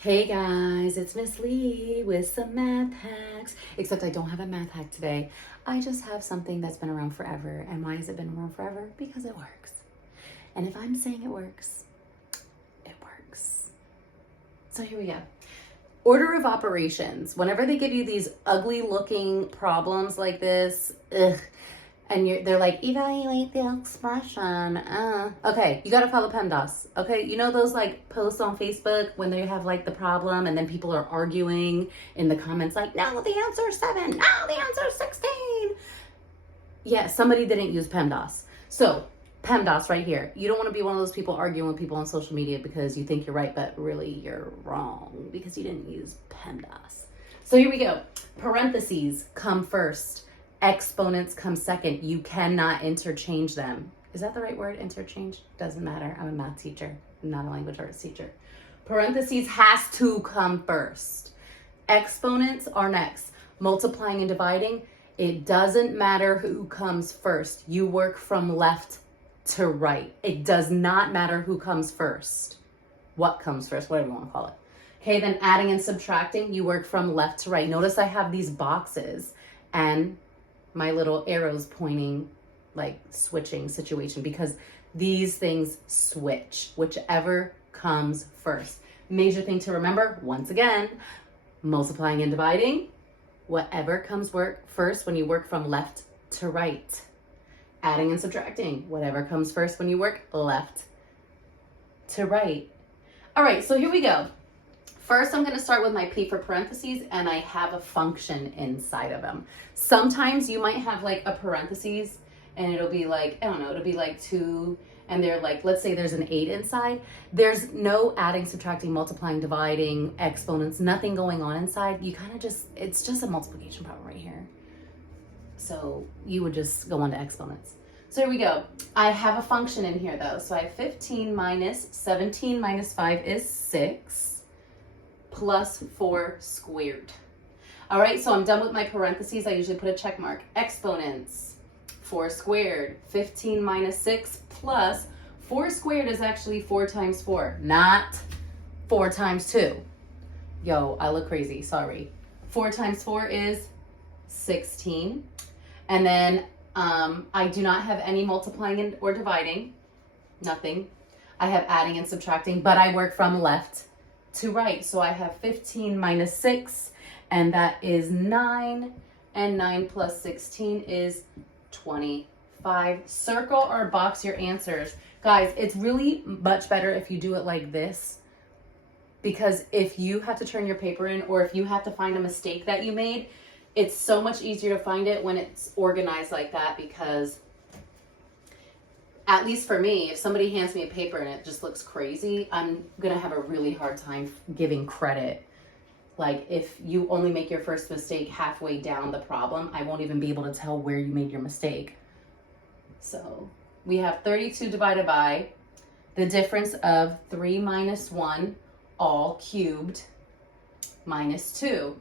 Hey guys, it's Miss Lee with some math hacks. Except I don't have a math hack today. I just have something that's been around forever. And why has it been around forever? Because it works. And if I'm saying it works, it works. So here we go. Order of operations. Whenever they give you these ugly looking problems like this, and they're like, evaluate the expression. Okay, you gotta follow PEMDAS. Okay, you know those like posts on Facebook when they have like the problem and then people are arguing in the comments like, no, the answer is 7. No, the answer is 16. Yeah, somebody didn't use PEMDAS. So PEMDAS right here. You don't want to be one of those people arguing with people on social media because you think you're right, but really you're wrong because you didn't use PEMDAS. So here we go. Parentheses come first. Exponents come second. You cannot interchange them. Is that the right word? Interchange? Doesn't matter. I'm a math teacher, not a language arts teacher. Parentheses has to come first. Exponents are next. Multiplying and dividing, it doesn't matter who comes first. You work from left to right. It does not matter who comes first. What comes first, whatever you want to call it. Okay, then adding and subtracting, you work from left to right. Notice I have these boxes and my little arrows pointing, like switching situation, because these things switch, whichever comes first. Major thing to remember, once again, multiplying and dividing, whatever comes first when you work from left to right. Adding and subtracting, whatever comes first when you work left to right. All right, so here we go. First, I'm going to start with my P for parentheses, and I have a function inside of them. Sometimes you might have like a parentheses, and it'll be like, I don't know, it'll be like 2, and they're like, let's say there's an 8 inside. There's no adding, subtracting, multiplying, dividing, exponents, nothing going on inside. You kind of just, it's just a multiplication problem right here. So you would just go on to exponents. So here we go. I have a function in here though. So I have 15 minus 17 minus 5 is 6. Plus 4 squared. All right, so I'm done with my parentheses. I usually put a check mark. Exponents, 4 squared. 15 minus 6 plus 4 squared is actually 4 times 4, not 4 times 2. Yo, I look crazy, sorry. 4 times 4 is 16. And then I do not have any multiplying or dividing, nothing. I have adding and subtracting, but I work from left to right. So I have 15 minus 6, and that is 9, and 9 plus 16 is 25. Circle or box your answers. Guys, it's really much better if you do it like this, because if you have to turn your paper in or if you have to find a mistake that you made, it's so much easier to find it when it's organized like that, because at least for me, if somebody hands me a paper and it just looks crazy, I'm going to have a really hard time giving credit. Like if you only make your first mistake halfway down the problem, I won't even be able to tell where you made your mistake. So we have 32 divided by the difference of 3 minus 1 all cubed minus 2.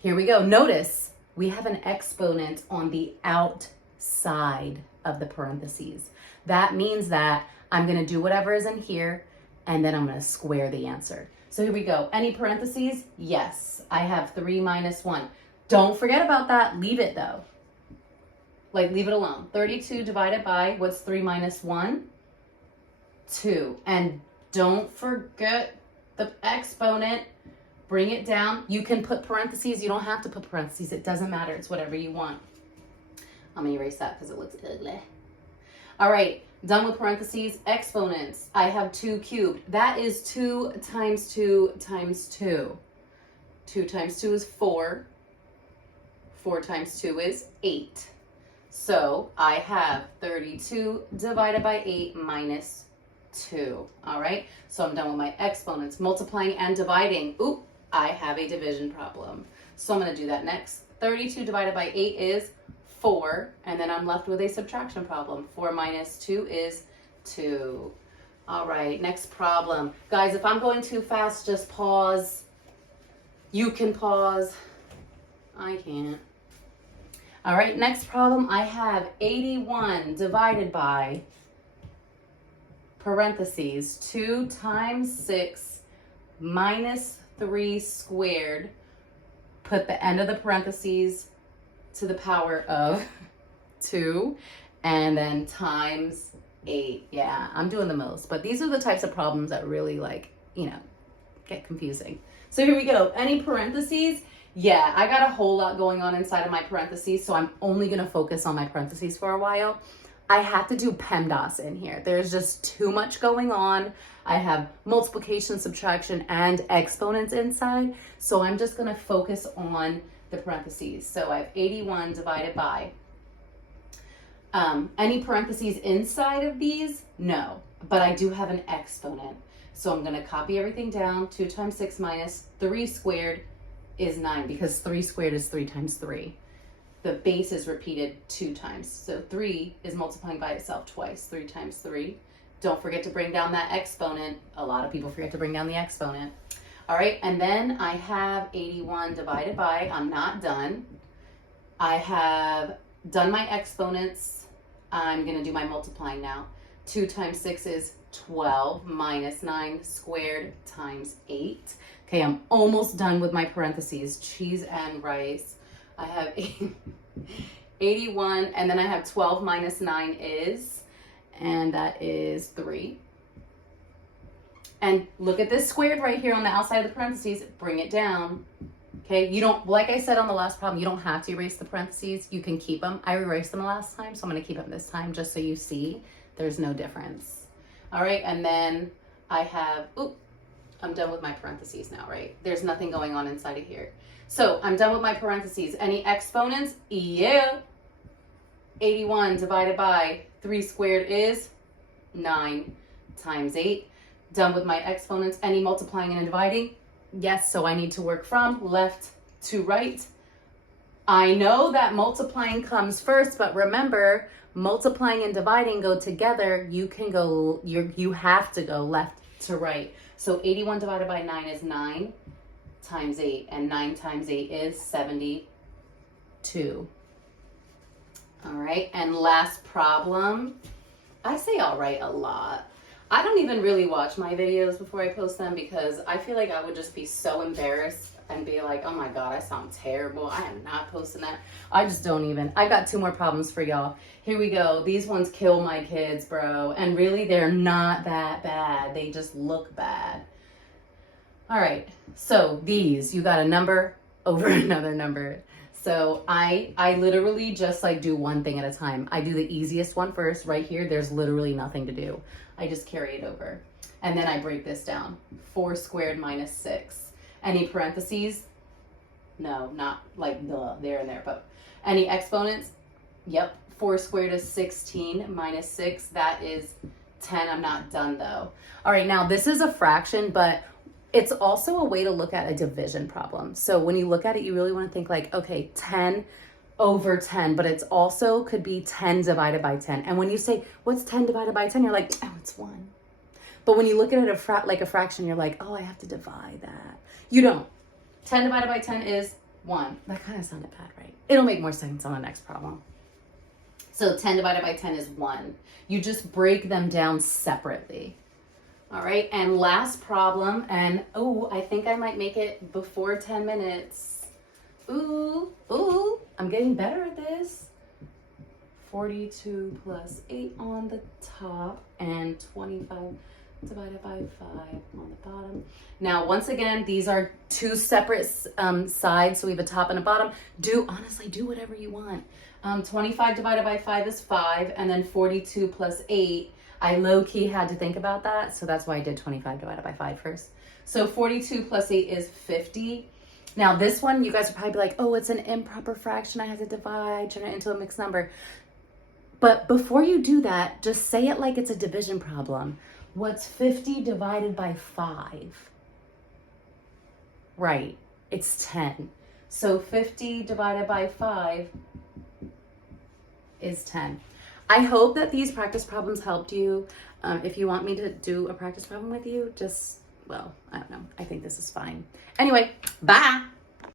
Here we go. Notice we have an exponent on the outside of the parentheses. That means that I'm going to do whatever is in here, and then I'm going to square the answer. So here we go. Any parentheses? Yes. I have 3 minus 1. Don't forget about that. Leave it though. Like leave it alone. 32 divided by, what's 3 minus 1? 2. And don't forget the exponent. Bring it down. You can put parentheses. You don't have to put parentheses. It doesn't matter. It's whatever you want. I'm going to erase that because it looks ugly. All right, done with parentheses. Exponents. I have 2 cubed. That is 2 times 2 times 2. 2 times 2 is 4. 4 times 2 is 8. So I have 32 divided by 8 minus 2. All right, so I'm done with my exponents. Multiplying and dividing. Oop, I have a division problem. So I'm going to do that next. 32 divided by 8 is 4, and then I'm left with a subtraction problem. 4 minus 2 is 2. All right, next problem. Guys, if I'm going too fast, just pause. You can pause. I can't. All right, next problem. I have 81 divided by parentheses, 2 times 6 minus 3 squared, put the end of the parentheses to the power of 2, and then times 8. Yeah, I'm doing the most, but these are the types of problems that really, like, you know, get confusing. So here we go. Any parentheses? Yeah, I got a whole lot going on inside of my parentheses, so I'm only going to focus on my parentheses for a while. I have to do PEMDAS in here. There's just too much going on. I have multiplication, subtraction, and exponents inside, so I'm just going to focus on the parentheses. So I have 81 divided by, any parentheses inside of these? No, but I do have an exponent. So I'm going to copy everything down. 2 times 6 minus 3 squared is 9, because 3 squared is 3 times 3. The base is repeated 2 times. So 3 is multiplying by itself twice. 3 times 3. Don't forget to bring down that exponent. A lot of people forget to bring down the exponent. All right, and then I have 81 divided by, I'm not done. I have done my exponents. I'm going to do my multiplying now. 2 times 6 is 12 minus 9 squared times 8. Okay, I'm almost done with my parentheses. Cheese and rice. I have 81, and then I have 12 minus 9 is, and that is 3. And look at this squared right here on the outside of the parentheses. Bring it down. Okay, you don't, like I said on the last problem, you don't have to erase the parentheses. You can keep them. I erased them last time, so I'm going to keep them this time just so you see there's no difference. All right, and then I have, I'm done with my parentheses now, right? There's nothing going on inside of here. So I'm done with my parentheses. Any exponents? Yeah. 81 divided by 3 squared is 9 times 8. Done with my exponents. Any multiplying and dividing? Yes, so I need to work from left to right. I know that multiplying comes first, but remember, multiplying and dividing go together. You have to go left to right. So 81 divided by 9 is 9 times 8, and 9 times 8 is 72. All right, and last problem. I say all right a lot. I don't even really watch my videos before I post them because I feel like I would just be so embarrassed and be like, oh my God, I sound terrible. I am not posting that. I just don't even. I got 2 more problems for y'all. Here we go. These ones kill my kids, bro. And really, they're not that bad. They just look bad. All right. So these, you got a number over another number. So I literally just like do one thing at a time. I do the easiest one first. Right here, there's literally nothing to do. I just carry it over. And then I break this down. 4 squared minus 6. Any parentheses? No, not like there and there, but any exponents? Yep. 4 squared is 16 minus 6. That is 10. I'm not done though. All right, now this is a fraction, but it's also a way to look at a division problem. So when you look at it, you really want to think like, okay, 10 over 10, but it's also could be 10 divided by 10. And when you say, what's 10 divided by 10? You're like, oh, it's 1. But when you look at it like a fraction, you're like, oh, I have to divide that. You don't. 10 divided by 10 is 1. That kind of sounded bad, right? It'll make more sense on the next problem. So 10 divided by 10 is 1. You just break them down separately. All right, and last problem, and I think I might make it before 10 minutes. I'm getting better at this. 42 plus 8 on the top and 25 divided by 5 on the bottom. Now, once again, these are 2 separate sides, so we have a top and a bottom. Honestly, do whatever you want. 25 divided by 5 is 5, and then 42 plus 8. I low-key had to think about that, so that's why I did 25 divided by 5 first. So 42 plus 8 is 50. Now this one, you guys would probably be like, oh, it's an improper fraction. I have to divide, turn it into a mixed number. But before you do that, just say it like it's a division problem. What's 50 divided by 5? Right, it's 10. So 50 divided by 5 is 10. I hope that these practice problems helped you. If you want me to do a practice problem with you, I don't know. I think this is fine. Anyway, bye.